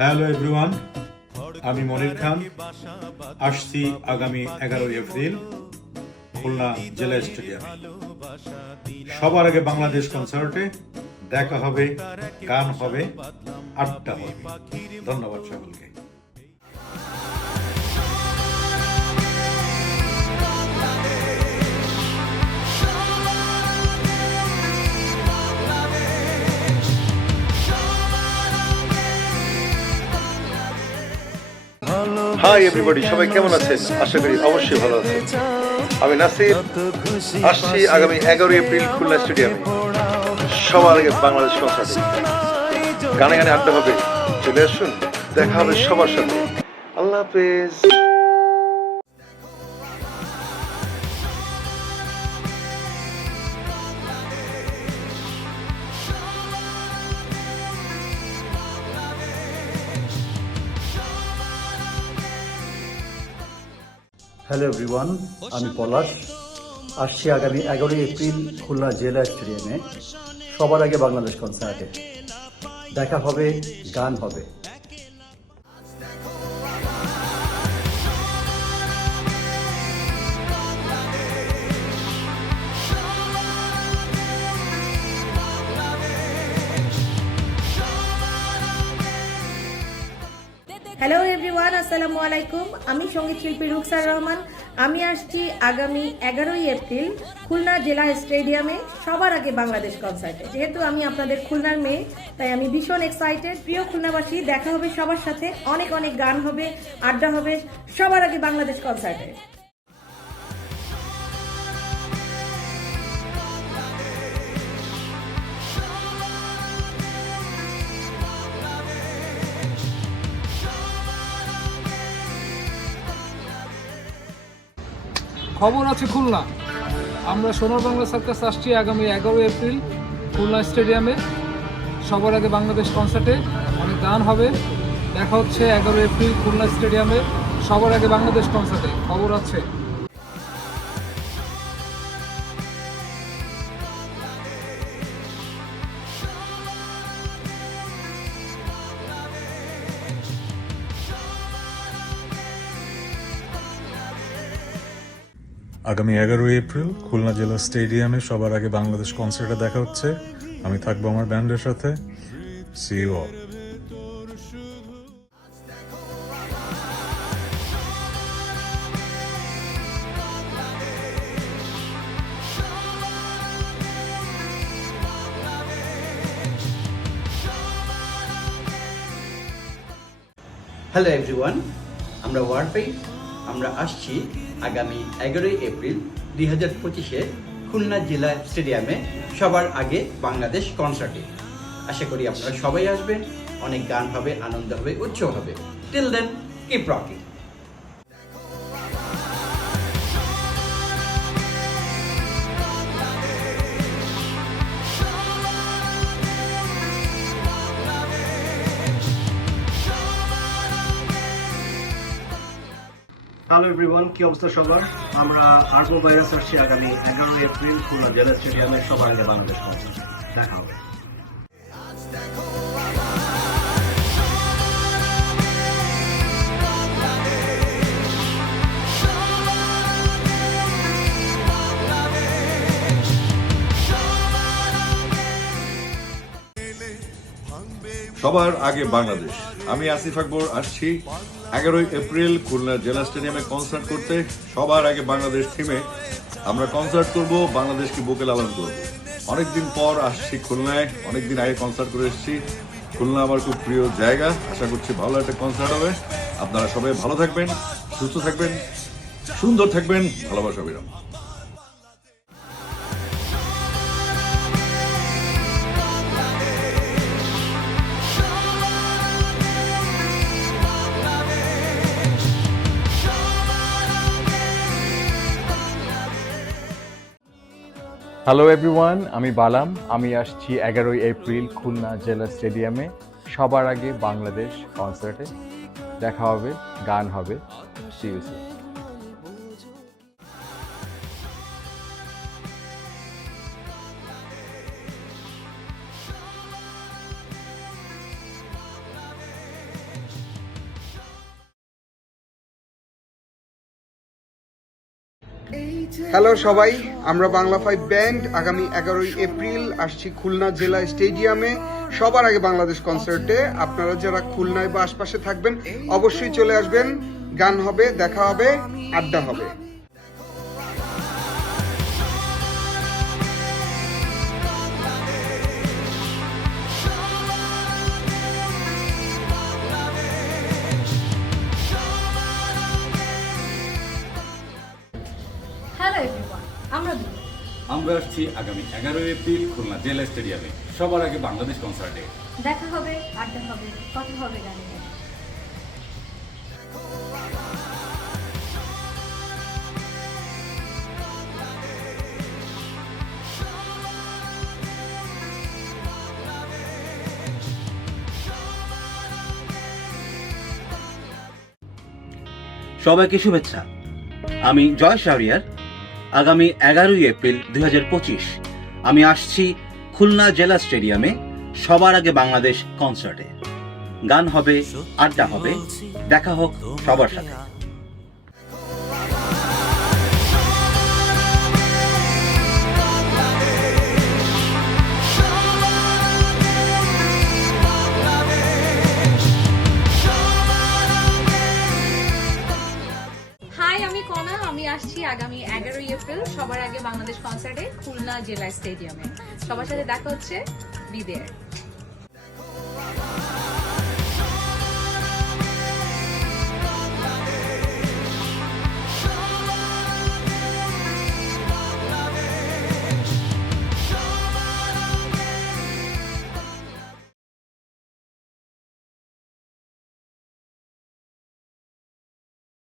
Hello everyone, আমি মনির খান আসছি আগামী 11 এপ্রিল খুলনা জেলা স্টেডিয়ামে। সবার আগে বাংলাদেশ কনসার্টে দেখা হবে, গান হবে, আড্ডা হবে। ধন্যবাদ সকলকে। হাই এভরিবডি, সবাই কেমন আছেন? আশা করি অবশ্যই ভালো আছেন। আমি নাসির আসছি আগামী 11 এপ্রিল খুলনা স্টেডিয়ামে সবার আগে বাংলাদেশ কনসার্টে। গানে গানে আড্ডা হবে, চলে আসুন, দেখা হবে সবার সাথে। আল্লাহ হাফেজ। হ্যালো এভরিওয়ান, আমি পলাশ আসছি আগামী 11 এপ্রিল খুলনা জেলা স্টেডিয়ামে সবার আগে বাংলাদেশ কনসার্টে দেখা হবে, গান হবে। হ্যালো এভরিওয়ান, আসসালামু আলাইকুম। আমি সঙ্গীত শিল্পী রুকসার রহমান। আমি আসছি আগামী 11 এপ্রিল খুলনা জেলা স্টেডিয়ামে সবার আগে বাংলাদেশ কনসার্টে। যেহেতু আমি আপনাদের খুলনার মেয়ে, তাই আমি ভীষণ এক্সাইটেড। প্রিয় খুলনাবাসী, দেখা হবে সবার সাথে, অনেক অনেক গান হবে, আড্ডা হবে, সবার আগে বাংলাদেশ কনসার্টে। খবর আছে খুলনা, আমরা সোনার বাংলা সার্কাস আসছি আগামী 11 এপ্রিল খুলনা স্টেডিয়ামে সবার আগে বাংলাদেশ কনসার্টে। অনেক গান হবে, দেখা হচ্ছে 11 এপ্রিল খুলনা স্টেডিয়ামে সবার আগে বাংলাদেশ কনসার্টে। খবর আছে। আগামী 11 এপ্রিল খুলনা জেলা স্টেডিয়ামে সবার আগে বাংলাদেশ কনসার্টে দেখা হচ্ছে। আমি থাকবো আমার ব্যান্ডের সাথে। See you all. Hello everyone, আমরা ওয়ারফাই আমরা আসছি আগামী 11 এপ্রিল 2025-এ খুলনা জেলা স্টেডিয়ামে সবার আগে বাংলাদেশ কনসার্টে। আশা করি আপনারা সবাই আসবেন, অনেক গান হবে, আনন্দ হবে, উৎসব হবে। Till then, keep rocking. Hello everyone, কি অবস্থা সবার? আমরা আর্গো ভাইরাস আসছি আগামী 11 এপ্রিল খুলনা জেলা স্টেডিয়ামে সবার আগে বাংলাদেশ কনসার্ট। দেখা হবে। সবার আগে বাংলাদেশ। আমি আসিফ আকবর আসছি 11 এপ্রিল খুলনা জেলা স্টেডিয়ামে কনসার্ট করতে। সবার আগে বাংলাদেশ থিমে আমরা কনসার্ট করব, বাংলাদেশকে বুকে লালন করব। অনেকদিন পর আসছি খুলনায়, অনেকদিন আগে কনসার্ট করে এসেছি। খুলনা আমার খুব প্রিয় জায়গা। আশা করছি ভালো একটা কনসার্ট হবে। আপনারা সবাই ভালো থাকবেন, সুস্থ থাকবেন, সুন্দর থাকবেন, ভালোবাসা বিরাম। হ্যালো এভরিওয়ান, আমি বালাম। আমি আসছি 11 এপ্রিল খুলনা জেলা স্টেডিয়ামে সবার আগে বাংলাদেশ কনসার্টে দেখা হবে, গান হবে। C you soon. হ্যালো সবাই, আমরা বাংলা 5 ব্যান্ড আগামী 11ই এপ্রিল আসছি খুলনা জেলা স্টেডিয়ামে সবার আগে বাংলাদেশ কনসার্টে। আপনারা যারা খুলনায় বা আশপাশে থাকবেন অবশ্যই চলে আসবেন। গান হবে, দেখা হবে, আড্ডা হবে। হ্যালো এভরিওয়ান, আমরা আসছি আগামী 11 এপ্রিল খুলনা জেলা স্টেডিয়ামে সবার আগে বাংলাদেশ কনসার্টে। দেখা হবে, আড্ডা হবে, কথা হবে, গানে গানে। সবাইকে শুভেচ্ছা। আমি জয় শাহরিয়ার। আগামী 11ই এপ্রিল 2025 আমি আসছি খুলনা জেলা স্টেডিয়ামে সবার আগে বাংলাদেশ কনসার্টে। গান হবে, আড্ডা হবে, দেখা হোক সবার সাথে। হাই, আমি কনা। আমি আসছি আগামী 11ই এপ্রিল সবার আগে বাংলাদেশ কনসার্টে খুলনা জেলা স্টেডিয়ামে। সবার সাথে দেখা হচ্ছে। বি দেয়ার।